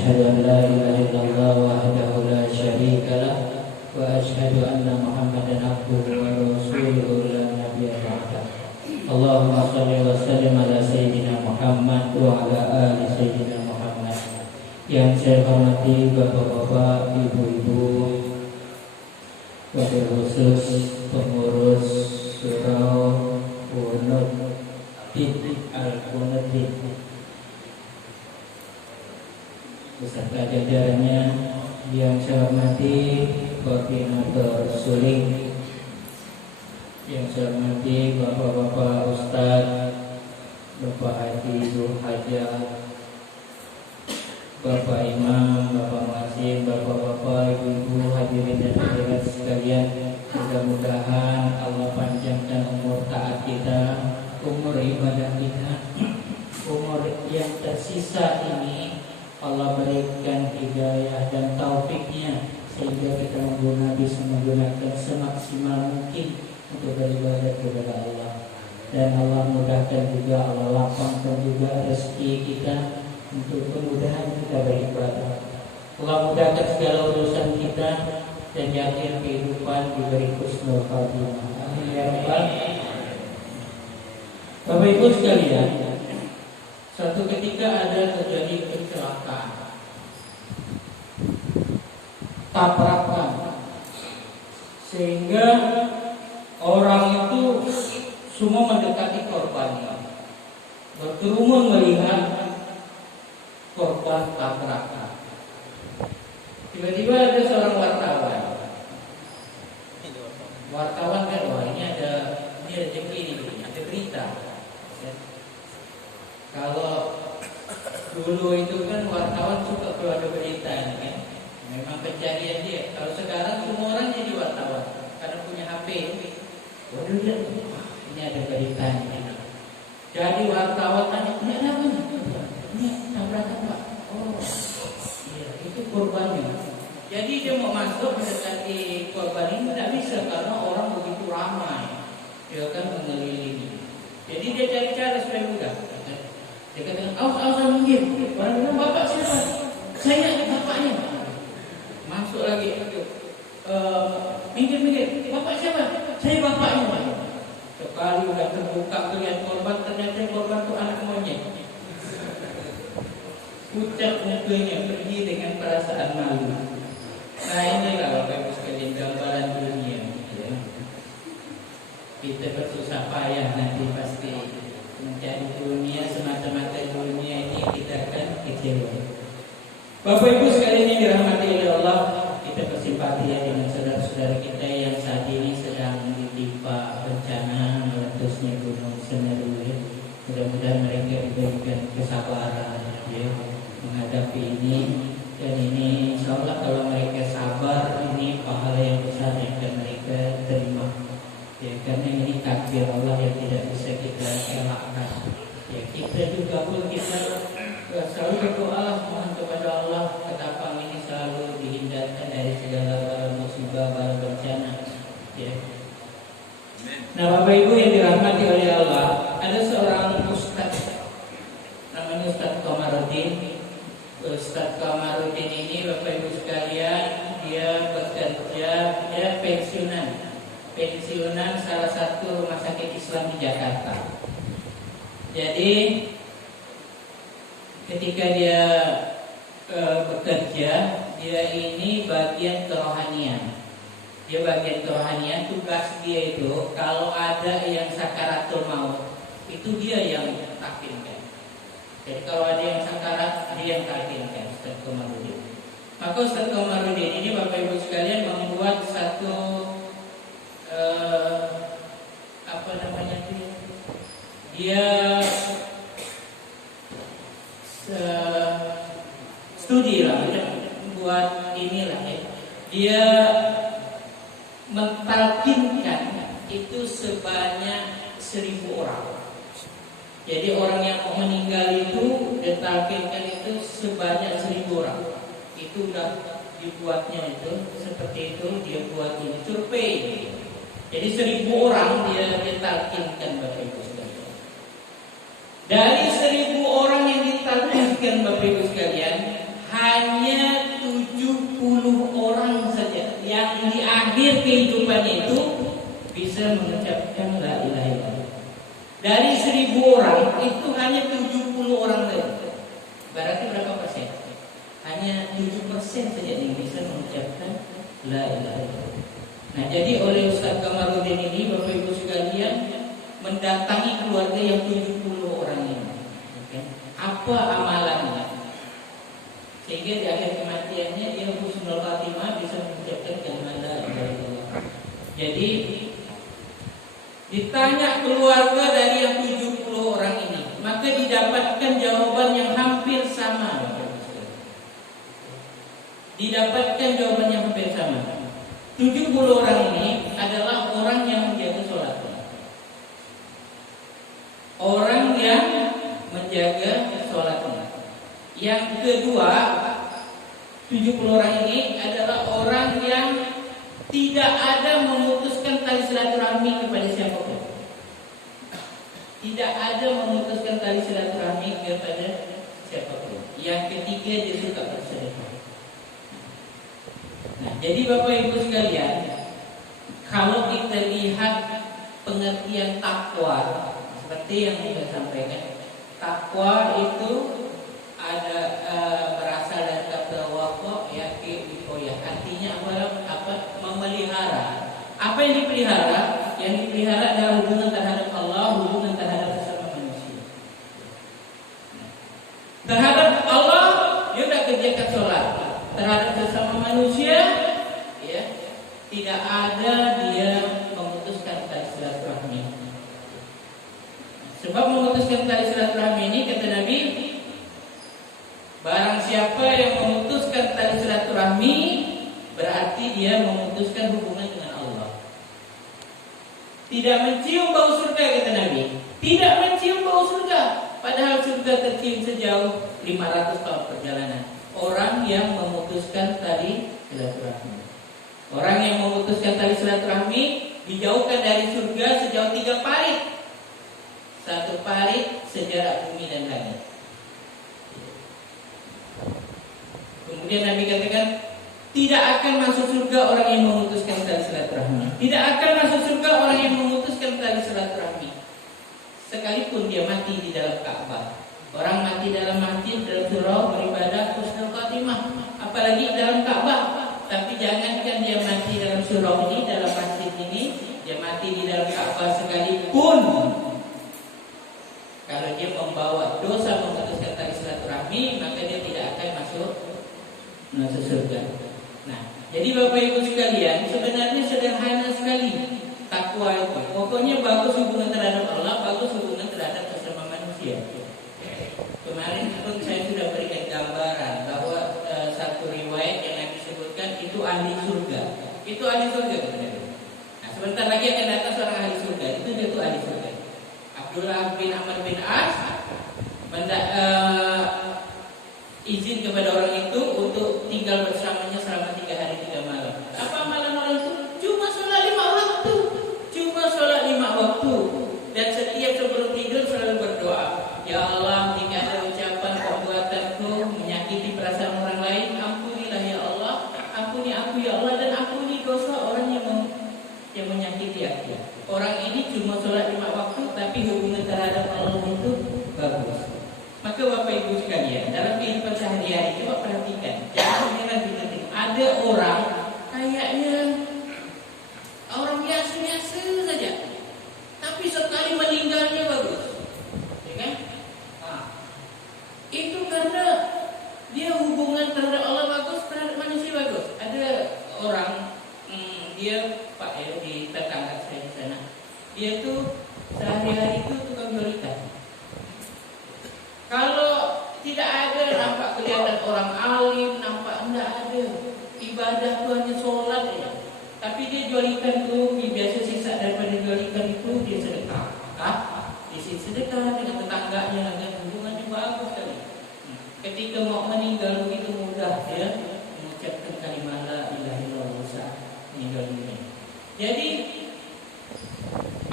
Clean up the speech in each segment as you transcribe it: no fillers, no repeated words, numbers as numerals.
أشهد أن لا إله إلا الله وحده لا شريك له وأشهد أن محمدا عبده ورسوله لا نبي بعده اللهم صل وسلم على سيدنا Muhammad wa ala ali sayyidina Muhammad. Yang saya hormati bapak-bapak, ibu-ibu, wabil khusus pengurus surau Unut Al-Qunatin beserta jajarannya. Yang saya hormati koordinator Suling, yang saya hormati bapak-bapak ustadz, Bapak Haji, Ibu Hajah, Bapak Imam, Bapak Muazzin, Bapak-bapak, Ibu-ibu, hadirin dan hadirat sekalian. Mudah-mudahan Allah panjangkan umur taat kita, umur ibadah kita, umur yang tersisa ini Allah berikan hidayah dan taufiknya sehingga kita bisa menggunakan semaksimal mungkin untuk beribadah kepada Allah. Dan Allah mudahkan juga, Allah lapangkan juga rezeki kita untuk kemudahan kita beribadah. Allah mudahkan segala urusan kita dan di akhir kehidupan diberi husnul khatimah. Amin ya rabbal. Bapak Ibu sekalian, suatu ketika ada terjadi kecelakaan, tabrakan, sehingga orang itu semua mendekati korbannya, berkerumun melihat korban tabrakan. Tiba-tiba ada seorang wartawan. Wartawan kan, wah ini ada berita. Kalau dulu itu kan wartawan suka kalau ada berita kan, memang pencarian dia. Kalau sekarang semua orang jadi wartawan karena punya HP. Waduh, ini ada beritanya. Jadi wartawan tanya, ini ada apa nih? Ini tabrakan Pak. Oh, iya, itu korbannya. Jadi dia mau masuk mendekati korban ini tidak bisa karena orang begitu ramai. Dia kan mengelilingi. Jadi dia cari cara supaya mudah. Dia katakan, awas minggir. Orang bilang, bapak siapa? Saya bapaknya. Masuk lagi. Minggir. Bapak siapa? Saya bapaknya. Sekali udah terbuka kelihatan korban, ternyata korban itu anak monyet. Pucat mukanya, pergi dengan perasaan malu. Nah inilah Bapak Ibu sekalian gambaran dunia ya. Kita bersusah payah nanti pasti mencari dunia, semata-mata dunia ini kita akan kecewa. Bapak Ibu sekalian yang dirahmati oleh Allah, kita bersimpati ya dengan saudara-saudara kita yang saat ini sedang ditimpa bencana meletusnya gunung Semeru ya. Mudah-mudahan mereka diberikan kesabaran ya menghadapi ini, dan ini insya Allah kalau mereka sabar ini pahala yang besar yang akan mereka terima ya, karena ini takdir Allah yang tidak bisa kita elakkan ya. Kita juga pun kita selalu berdoa mohon kepada Allah ketapang ini selalu dihindarkan dari segala bala musibah, bala bencana ya. Nah Bapak Ibu yang dirahmati oleh Allah, ada seorang ustaz namanya Ustaz Komarudin. Ustaz Komarudin ini Bapak Ibu sekalian, dia bekerja, dia pensiunan salah satu rumah sakit Islam di Jakarta. Jadi ketika dia bekerja, dia ini bagian kerohanian. Dia bagian kerohanian, tugas dia itu kalau ada yang sakaratul maut, itu dia yang takdirkan. Jadi kalau ada yang sakarat, dia yang takdirkan Ustaz Komarudin. Maka Ustaz Komarudin ini Bapak Ibu sekalian membuat satu dia studi lah, buat inilah ya. Dia mentalkinkan itu sebanyak 1000 orang. Jadi orang yang mau meninggal itu ditalkinkan itu sebanyak 1000 orang. Itu udah dibuatnya itu seperti itu, dia buat ini survei. Jadi 1000 orang dia ditalkinkan Bapak Ibu sekalian. Dari 1000 orang yang ditalkinkan Bapak Ibu sekalian, hanya hanya 70 orang saja. Berarti berapa persen? Hanya 7% saja yang bisa mengucapkan la ilaha illallah. Nah, jadi oleh Ustaz Kamarudin ini, Bapak Ibu sekalian, mendatangi keluarga yang 70 orang ini. Okay. Apa amalannya? Sehingga di akhir kematiannya dia husnul khatimah, bisa mengucapkan kalimat la ilaha illallah. Jadi ditanya keluarga dari yang 70 orang ini, maka didapatkan jawaban yang hampir sama. Didapatkan jawaban yang hampir sama. 70 orang ini adalah orang yang menjaga sholat. Orang yang menjaga sholatnya. Yang kedua, 70 orang ini adalah orang yang tidak ada memutuskan tali silaturahmi kepada siapapun. Tidak ada memutuskan tali silaturahmi kepada siapapun. Yang ketiga, dia suka bersedekah. Nah, jadi Bapak Ibu sekalian, kalau kita lihat pengertian takwa, seperti yang kita sampaikan, takwa itu ada berasal dari kata waqa, yaqi, ya. Artinya apa? Memelihara. Apa yang dipelihara? Yang dipelihara adalah hubungan terhadap Allah, hubungan terhadap sesama manusia. Terhadap Allah, dia tak kerjakan sholat. Terhadap sesama manusia, ya, tidak ada dia memutuskan tali silaturahmi. Sebab memutuskan tali silaturahmi ini, kata Nabi, barang siapa yang memutuskan tali silaturahmi, berarti dia memutuskan hubungan dengan Allah. Tidak mencium bau surga, kata Nabi. Tidak mencium bau surga, padahal surga tercium sejauh 500 tahun perjalanan. Orang yang memutuskan tali silaturahmi. Orang yang memutuskan tali silaturahmi dijauhkan dari surga sejauh 3 parit. 1 parit sejarak bumi dan langit. Kemudian Nabi katakan, tidak akan masuk surga orang yang memutuskan tali silaturahmi. Tidak akan masuk surga orang yang memutuskan tali silaturahmi, sekalipun dia mati di dalam Ka'bah. Orang mati dalam masjid, dalam surau, beribadah, husnul khatimah, apalagi dalam Ka'bah. Tapi jangankan dia mati dalam surau ini, dalam masjid ini, dia mati di dalam Ka'bah sekalipun, kalau dia membawa dosa memutuskan tali silaturahmi, maka dia tidak akan masuk surga. Nah, jadi Bapak Ibu sekalian, sebenarnya sederhana sekali takwa itu. Pokoknya bagus hubungan terhadap Allah, bagus hubungan terhadap sesama manusia. Kemarin pun saya sudah berikan gambaran bahwa satu riwayat yang Nabi sebutkan itu ahli surga. Itu ahli surga. Nah, sebentar lagi akan datang seorang ahli surga. Itu dia tuh ahli surga. Abdullah bin Amr bin As izin kepada orang itu untuk tinggal bersamanya selama 3 hari 3 malam. Apa amalan orang itu? Cuma sholat 5 waktu. Cuma sholat 5 waktu. Dan setiap sebelum tidur selalu berdoa, ya Allah, jika ada ucapan perbuatanku menyakiti perasaan orang lain, ampunilah ya Allah, ampuni aku ya Allah, dan ampuni dosa orang yang menyakiti aku. Orang ini cuma sholat 5 waktu, tapi hubungan terhadap Allah itu bagus. Maka Bapak Ibu sekalian, dalam kehidupan sehari-hari, coba perhatikan, jangan heran kita tengok, ada orang kayaknya orang biasa-biasa saja, tapi sekali meninggalnya bagus, ya kan? Nah, itu karena dia hubungan terhadap Allah bagus, terhadap manusia bagus. Ada orang, dia Pak di tetangga saya di sana, dia tuh sehari-hari itu tukang jual ikan. Kalau tidak ada nampak kelihatan orang alim, nampak enggak ada. Ibadah itu hanya sholat ya. Tapi dia jual ikan itu, biasa sisa daripada jual ikan itu dia sedekah. Dia sedekah dengan tetangganya, dan hubungannya bagus sekali. Ketika mau meninggal begitu mudah ya mengucapkan kalimat la ilaha illallah saat meninggal dunia. Jadi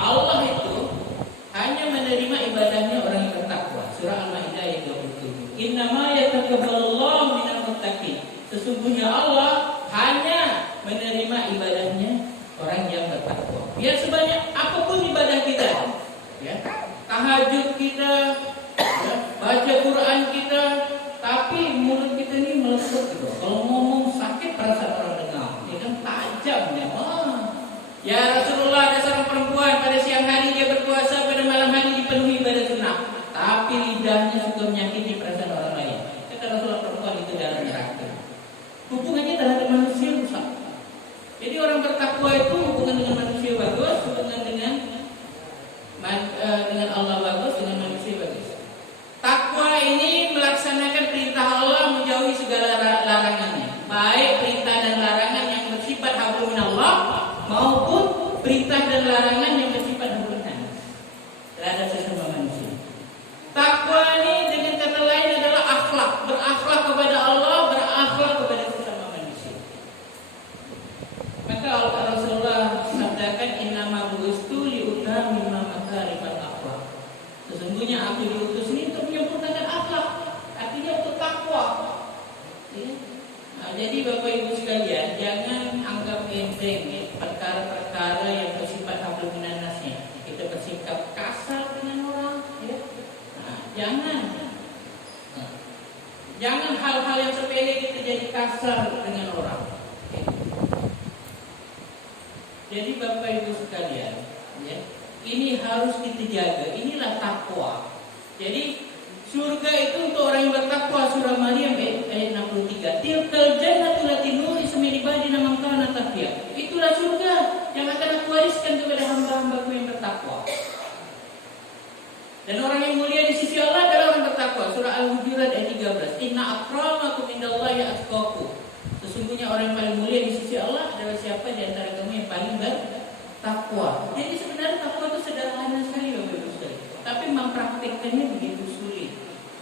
Allah itu hanya menerima ibadahnya orang yang bertakwa. Surah Al-Maidah ayat 27. Innama yataqabbalullahu minal muttaqin. Sesungguhnya Allah hanya menerima ibadahnya orang yang bertakwa. Ya, sebanyak apapun ibadah kita, ya, tahajud kita, Ya, baca Quran kita, tapi mulut kita ini meletup gitu. Kalau ngomong sakit perasaan orang dengar, ya kan tajam ya. Ya Rasulullah ada seorang perempuan pada siang hari dia berpuasa, pada malam hari dipenuhi ibadah sunnah, tapi lidahnya suka menyakiti perasaan orang lain. Kata Rasulullah, perempuan itu dalam neraka. Hubungannya terhadap manusia rusak. Jadi orang bertakwa itu hubungan dengan manusia bagus, hubungan dengan Allah bagus, dengan manusia bagus. Takwa ini melaksanakan perintah Allah, menjauhi segala larangannya, baik perintah dan larangan yang bersifat hablum minallah maupun perintah dan larangan yang bersifat hablum minan terhadap sesama manusia. Takwa ini dengan kata lain adalah akhlak, berakhlak kepada Allah, berakhlak kepada sesama manusia. Maka Rasulullah sabdakan, innama bu'istu liutammima makarimal akhlak. Sesungguhnya aku diutus ini untuk menyempurnakan akhlak, artinya untuk takwa. Ya. Nah, jadi Bapak Ibu sekalian, jangan anggap enteng ya, perkara-perkara yang bersifat hablum minan nasnya. Kita bersikap kasar dengan orang, ya. Nah, jangan hal-hal yang sepele kita jadi kasar dengan orang. Ya. Jadi Bapak Ibu sekalian, ya, ini harus kita jaga. Inilah takwa. Jadi surga itu untuk orang yang bertakwa. Surah Maryam ayat 63. Tilkal jannatu lati nu'risu min ibadina man kana taqiya. Itulah surga yang akan aku wariskan kepada hamba-hambaku yang bertakwa. Dan orang yang mulia di sisi Allah adalah orang bertakwa. Surah Al-Hujurat ayat 13. Inna akramakum indallahi atqakum. Sesungguhnya orang yang paling mulia di sisi Allah adalah siapa di antara kamu yang paling bertakwa. Jadi sebenarnya takwa itu sederhana sekali Bapak Ibu sekalian, tapi mempraktikkannya begitu sulit.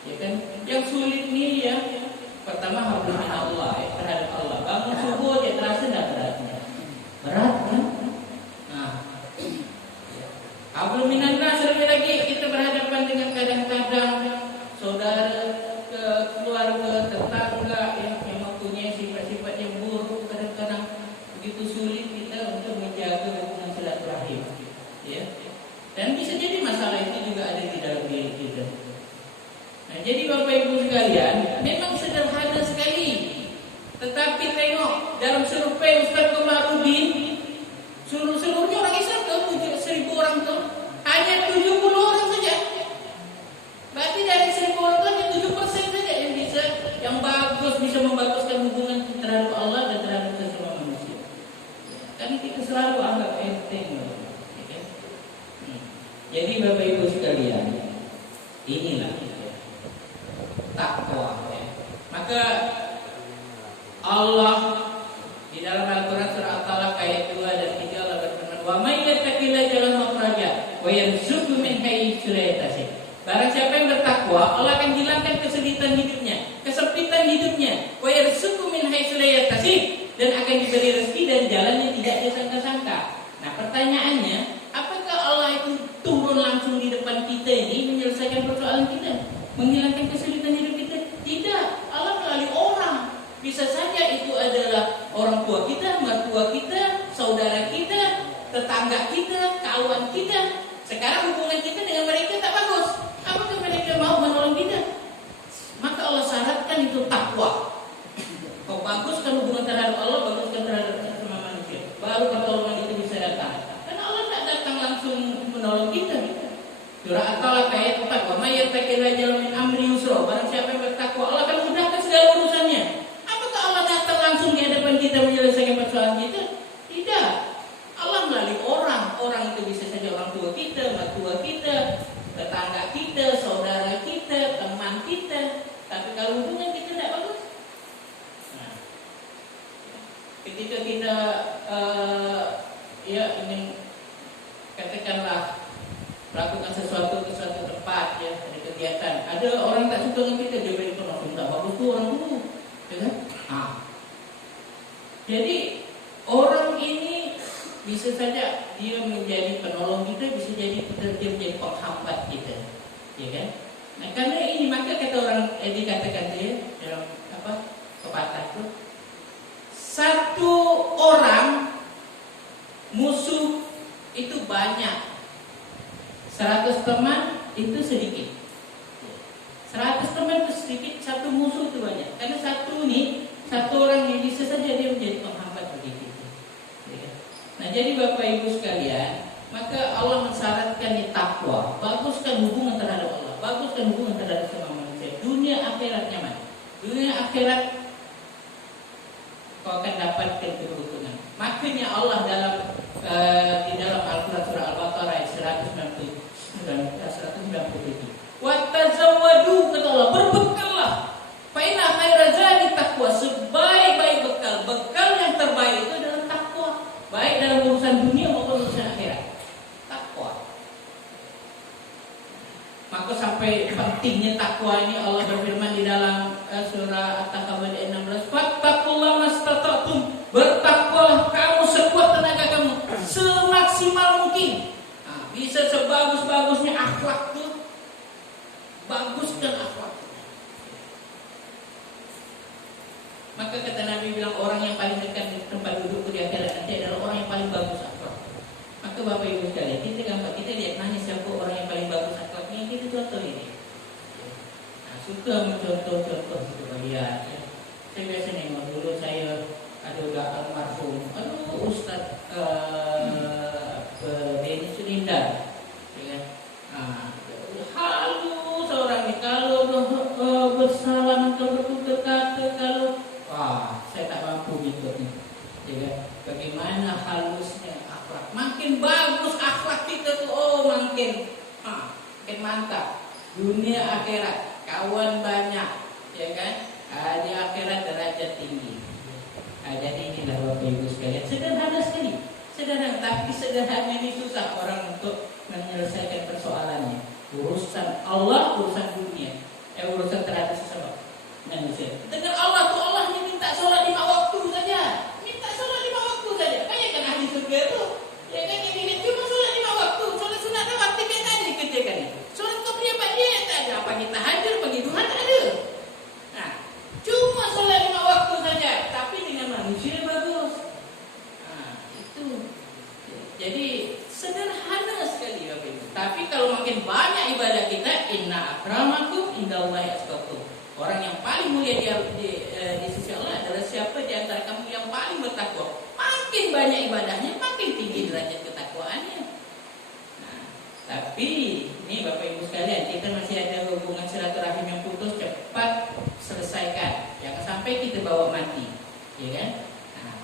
Ya kan? Yang sulit ini ya, pertama hablum minallah, ya, terhadap Allah. Bangun subuh ya terasa enggak beratnya? Berat kan? Nah, hablum minallah, lebih lagi kita berhadapan dengan kadang-kadang saudara, keluarga, tetangga yang mempunyai sifat-sifat yang buruk. Kadang-kadang begitu sulit kita untuk menjaga hubungan silaturahim, ya. Dan bisa jadi masalah itu juga ada di dalam diri kita. Nah, jadi Bapak Ibu sekalian, memang sederhana sekali. Tetapi tengok dalam survei Ustaz Komarudin, seluruhnya orang Islam tuh 1.000 orang tuh hanya 70 orang saja. Berarti dari 1.000 orang itu hanya 7% saja yang bagus, bisa membaguskan hubungan terhadap Allah dan terhadap sesama manusia. Kan kita selalu anggap enteng. Jadi Bapak Ibu sekalian, inilah takwa. Maka Allah di dalam Al-Quran surah At-Talaq ayat 2 dan 3 Allah berfirman, wa may yattaqillaha yaj'al lahu makhraja wa yarzuqhu min haitsu la yahtasib. Barang siapa yang bertakwa, Allah akan hilangkan kesulitan hidupnya, kesempitan hidupnya, wa yarzuqhu min haitsu la yahtasib, dan akan diberi rezeki dari jalan yang tidak disangka-sangka. Nah, pertanyaannya, apakah Allah itu turun langsung di depan kita ini menyelesaikan persoalan kita, menghilangkan kesulitan hidup kita? Tidak. Allah melalui orang. Bisa saja itu adalah orang tua kita, mertua kita, saudara kita, tetangga kita, kawan kita. Sekarang hubungan kita dengan mereka tak bagus. Apakah mereka mau menolong kita? Maka Allah syaratkan itu takwa. Kau baguskan hubungan terhadap Allah, baguskan terhadap sesama manusia, baru pertolongan itu bisa datang. Karena Allah tak datang langsung menolong kita. Surah At-Talaq ayat 4, wa may yattaqillaha yaj'al min amri yusra. Barang siapa yang bertakwa, Allah akan mudahkan segala urusannya. Apakah Allah datang langsung di hadapan kita menyelesaikan persoalan kita? Tidak. Allah melalui orang. Orang itu bisa saja orang tua kita, mertua kita, tetangga kita, saudara kita, teman kita. Tapi kalau hubungan kita tidak bagus, nah, ketika kita ingin katakanlah melakukan sesuatu ke suatu tempat, ya, ada kegiatan, ada orang tak suka dengan kita, dia beri penonton tak bagus tuh orang dulu, ya kan? Jadi orang ini bisa saja dia menjadi penolong kita, bisa jadi dia menjadi penghambat kita, ya kan? Nah, karena ini maka kata orang dikatakan dia dalam pepatah itu, satu orang musuh itu banyak, 100 teman itu sedikit. sedikit, satu musuh itu banyak. Karena satu orang yang bisa saja dia menjadi penghambat bagi kita. Ya. Nah, jadi Bapak Ibu sekalian, maka Allah mensyaratkan takwa. Baguskan hubungan terhadap Allah, baguskan hubungan terhadap sama manusia. Dunia akhirat nyaman. Dunia akhirat kau akan dapatkan keberuntungan. Makanya Allah di dalam Al-Quran surah Al-Baqarah ayat 197. Watazawwadu, kata Allah, berbekallah. Fa inna khairaz zadi taqwa. Sebaik-baik bekal yang terbaik itu adalah takwa. Baik dalam urusan dunia maupun urusan akhirat. Takwa. Maka sampai pentingnya takwa ini Allah berfirman di dalam surah At-Takabur ayat 16, "Fattaqullaha mastata'tum." Bertakwalah kamu sekuat tenaga kamu, semaksimal mungkin. Nah, bisa sebagus-bagusnya akhlak tuh, baguskan akhlak. Maka kata Nabi bilang, orang yang paling dekat di tempat dudukku di akhirat nanti adalah orang yang paling bagus akhlak. Maka Bapak Ibu sekalian, kita lihat mana siapa orang yang paling bagus akhlaknya, kita contoh ini. Nah, suka mencontoh-contoh itu lihat. Ya. Saya biasa nengok dulu, saya ada udah almarhum, Ustaz Denny Sunindar, ya. Halus orang ini, kalau bersalaman, kalau bertutur kata, kalau saya tak mampu ngikutnya. Ya, bagaimana halusnya akhlak? Makin bagus akhlak kita tuh, makin mantap. Dunia akhirat, kawan banyak, ya kan? Di akhirat derajat tinggi. Jadi inilah Bapak Ibu sekalian, sederhana sekali, sederhana, tapi sederhana ini susah orang untuk menyelesaikan persoalannya. Urusan Allah, urusan dunia, urusan terhadap sesama manusia. Dengan Allah tuh, Allah ini minta sholat 5 waktu saja, minta sholat 5 waktu saja. Banyak kan ahli surga itu, ya kan, ini cuma sholat 5 waktu, sholat sunat rawatib tiga tadi dikerjakan itu, sholat qobliyah ba'diyah tak ada, pagi tahajud, pagi duha tak ada. Nah, cuma sholat 5 waktu saja, tapi dengan manusia bagus. Nah, itu. Jadi sederhana sekali Bapak Ibu. Tapi kalau makin banyak ibadah kita, inna akramakum indallahi atqakum. Orang yang paling mulia di sisi Allah adalah siapa di antara kamu yang paling bertakwa. Makin banyak ibadahnya, makin tinggi derajat ketakwaannya. Nah, tapi ini Bapak Ibu sekalian, kita masih ada hubungan silaturahim yang putus, cepat selesaikan. Jangan sampai kita bawa mati, ya kan? Nah,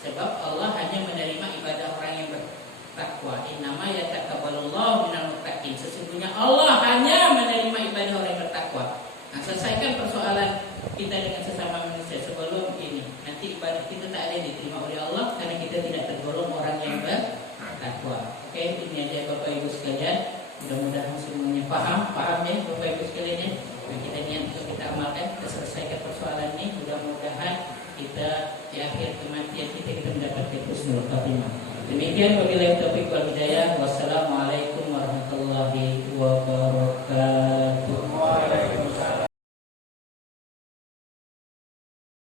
sebab Allah hanya menerima ibadah orang yang bertakwa. Innama yataqabbalullahu minal muttaqin. Sesungguhnya Allah hanya menerima ibadah orang yang bertakwa. Nah, selesaikan persoalan kita dengan sesama manusia sebelum ini. Nanti ibadah kita tak ada diterima oleh Allah karena kita tidak tergolong orang yang bertakwa. Oke, ini aja Bapak Ibu sekalian. Mudah-mudahan semuanya paham ya Bapak Ibu sekalian ya. Nah, kita niat untuk kita amalkan, kita selesaikan persoalan ini. Mudah-mudahan kita di akhir kematian kita mendapatkan husnul khatimah. Demikian wabillahi taufiq wal hidayah. Wassalamualaikum warahmatullahi